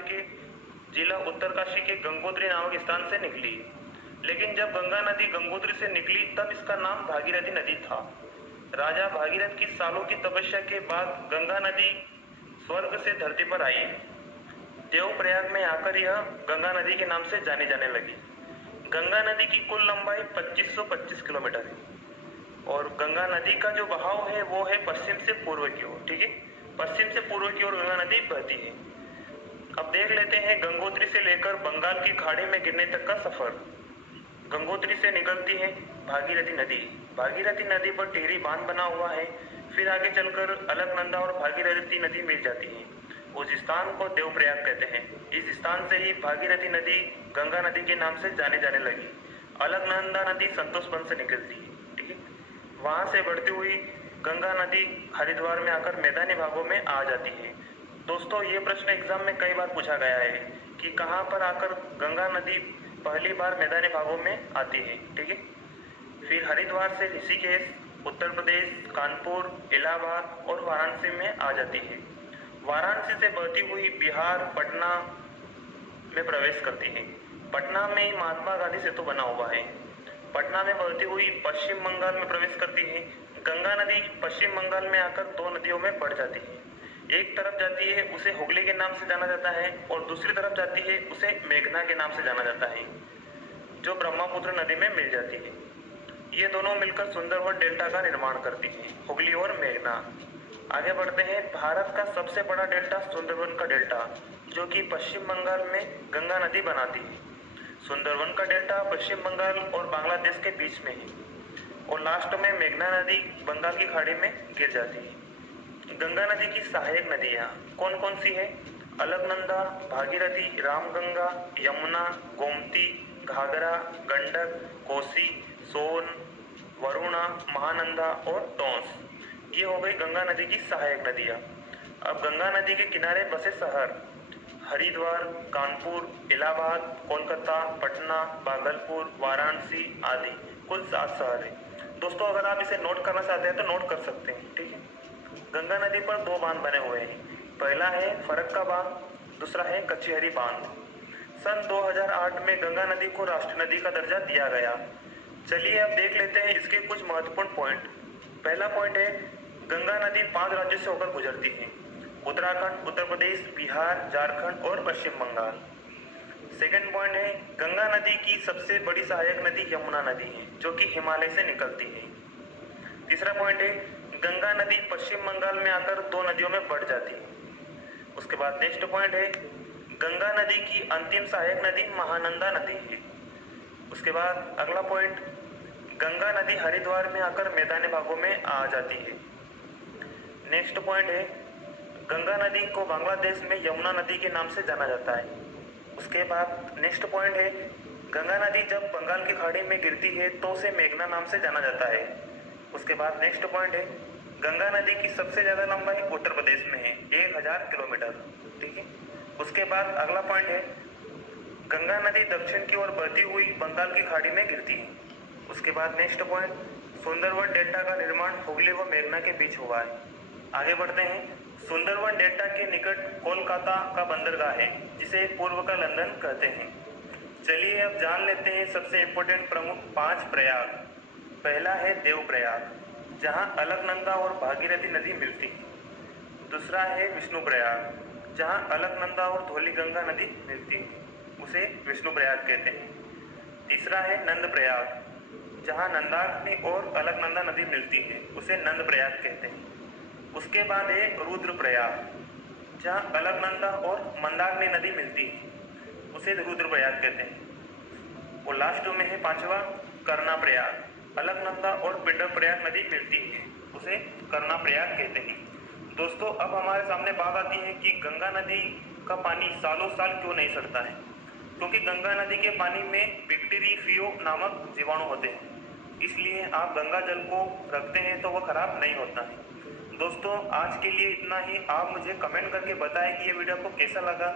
राज्य के जिला उत्तरकाशी के गंगोत्री नामक स्थान से निकली। लेकिन जब गंगा नदी गंगोत्री से निकली तब इसका नाम भागीरथी नदी था। राजा भागीरथ की सालों की तपस्या के बाद गंगा नदी स्वर्ग से धरती पर आई। देवप्रयाग में आकर यह गंगा नदी के नाम से जानी जाने लगी। गंगा नदी की कुल लंबाई 2525 किलोमीटर है और गंगा नदी का जो बहाव है वो है पश्चिम से पूर्व की ओर। ठीक है, पश्चिम से पूर्व की ओर गंगा नदी बहती है। अब देख लेते हैं गंगोत्री से लेकर बंगाल की खाड़ी में गिरने तक का सफर। गंगोत्री से निकलती है भागीरथी नदी। भागीरथी नदी पर टिहरी बांध बना हुआ है। फिर आगे चलकर अलकनंदा और भागीरथी नदी मिल जाती है। उस स्थान को देवप्रयाग कहते हैं। इस स्थान से ही भागीरथी नदी गंगा नदी के नाम से जाने जाने लगी। अलकनंदा नदी संतोषवन से निकलती है। ठीक है, वहां से बढ़ती हुई गंगा नदी हरिद्वार में आकर मैदानी भागों में आ जाती है। दोस्तों, ये प्रश्न एग्जाम में कई बार पूछा गया है कि कहाँ पर आकर गंगा नदी पहली बार मैदानी भागों में आती है। ठीक है, फिर हरिद्वार से ऋषिकेश, उत्तर प्रदेश, कानपुर, इलाहाबाद और वाराणसी में आ जाती है। वाराणसी से बहती हुई बिहार, पटना में प्रवेश करती है। पटना में ही महात्मा गांधी सेतु बना हुआ है। पटना में बहती हुई पश्चिम बंगाल में प्रवेश करती है। गंगा नदी पश्चिम बंगाल में आकर दो नदियों में बढ़ जाती है। एक तरफ जाती है उसे हुगली के नाम से जाना जाता है और दूसरी तरफ जाती है उसे मेघना के नाम से जाना जाता है, जो ब्रह्मपुत्र नदी में मिल जाती है। ये दोनों मिलकर सुंदरवन डेल्टा का निर्माण करती हैं, हुगली और मेघना। आगे बढ़ते हैं। भारत का सबसे बड़ा डेल्टा सुंदरवन का डेल्टा, जो कि पश्चिम बंगाल में गंगा नदी बनाती है। सुंदरवन का डेल्टा पश्चिम बंगाल और बांग्लादेश के बीच में है और लास्ट में मेघना नदी बंगाल की खाड़ी में गिर जाती है। गंगा नदी की सहायक नदियाँ कौन कौन सी है? अलकनंदा, भागीरथी, रामगंगा, यमुना, गोमती, घाघरा, गंडक, कोसी, सोन, वरुणा, महानंदा और टोंस। ये हो गई गंगा नदी की सहायक नदियाँ। अब गंगा नदी के किनारे बसे शहर हरिद्वार, कानपुर, इलाहाबाद, कोलकाता, पटना, भागलपुर, वाराणसी आदि, कुल 7 शहर हैं। दोस्तों, अगर आप इसे नोट करना चाहते हैं तो नोट कर सकते हैं। ठीक है, गंगा नदी पर 2 बांध बने हुए हैं। पहला है फरक्का बांध, दूसरा है कचहरी बांध। सन 2008 में गंगा नदी को राष्ट्रीय नदी का दर्जा दिया गया। चलिए अब देख लेते हैं इसके कुछ महत्वपूर्ण पॉइंट। पहला पॉइंट है गंगा नदी 5 राज्यों से होकर गुजरती है: उत्तराखंड, उत्तर प्रदेश, बिहार, झारखंड और पश्चिम बंगाल। सेकेंड पॉइंट है गंगा नदी की सबसे बड़ी सहायक नदी यमुना नदी है, जो कि हिमालय से निकलती है। तीसरा पॉइंट है गंगा नदी पश्चिम बंगाल में आकर 2 नदियों में बढ़ जाती है। उसके बाद नेक्स्ट पॉइंट है गंगा नदी की अंतिम सहायक नदी महानंदा नदी है। उसके बाद अगला पॉइंट, गंगा नदी हरिद्वार में आकर मैदानी भागों में आ जाती है। नेक्स्ट पॉइंट है गंगा नदी को बांग्लादेश में यमुना नदी के नाम से जाना जाता है। उसके बाद नेक्स्ट पॉइंट है गंगा नदी जब बंगाल की खाड़ी में गिरती है तो उसे मेघना नाम से जाना जाता है। उसके बाद नेक्स्ट पॉइंट है गंगा नदी की सबसे ज़्यादा लंबाई उत्तर प्रदेश में है, 1000 किलोमीटर। ठीक है, उसके बाद अगला पॉइंट है गंगा नदी दक्षिण की ओर बहती हुई बंगाल की खाड़ी में गिरती है। उसके बाद नेक्स्ट पॉइंट, सुंदरवन डेल्टा का निर्माण हुगली व मेघना के बीच हुआ है। आगे बढ़ते हैं। सुंदरवन डेल्टा के निकट कोलकाता का बंदरगाह है, जिसे पूर्व का लंदन कहते हैं। चलिए अब जान लेते हैं सबसे इम्पोर्टेंट प्रमुख 5 प्रयाग। पहला है देवप्रयाग, जहाँ अलकनंदा और भागीरथी नदी मिलती है। दूसरा है विष्णुप्रयाग, जहाँ अलकनंदा और धौलीगंगा नदी मिलती है, उसे विष्णुप्रयाग कहते हैं। तीसरा है नंदप्रयाग, जहाँ नंदाग्नि और अलकनंदा नदी मिलती है, उसे नंदप्रयाग कहते हैं। उसके बाद है रुद्रप्रयाग, जहाँ अलकनंदा और मंदाग्नि नदी मिलती है, उसे रुद्रप्रयाग कहते हैं। और लास्ट में है 5वां कर्णाप्रयाग, अलकनंदा और पिंडरप्रयाग नदी मिलती है, उसे कर्णाप्रयाग कहते हैं। दोस्तों, अब हमारे सामने बात आती है कि गंगा नदी का पानी सालों साल क्यों नहीं सड़ता है? क्योंकि गंगा नदी के पानी में बैक्टीरिया नामक जीवाणु होते हैं, इसलिए आप गंगा जल को रखते हैं तो वह खराब नहीं होता है। दोस्तों, आज के लिए इतना ही। आप मुझे कमेंट करके बताएं कि ये वीडियो आपको कैसा लगा।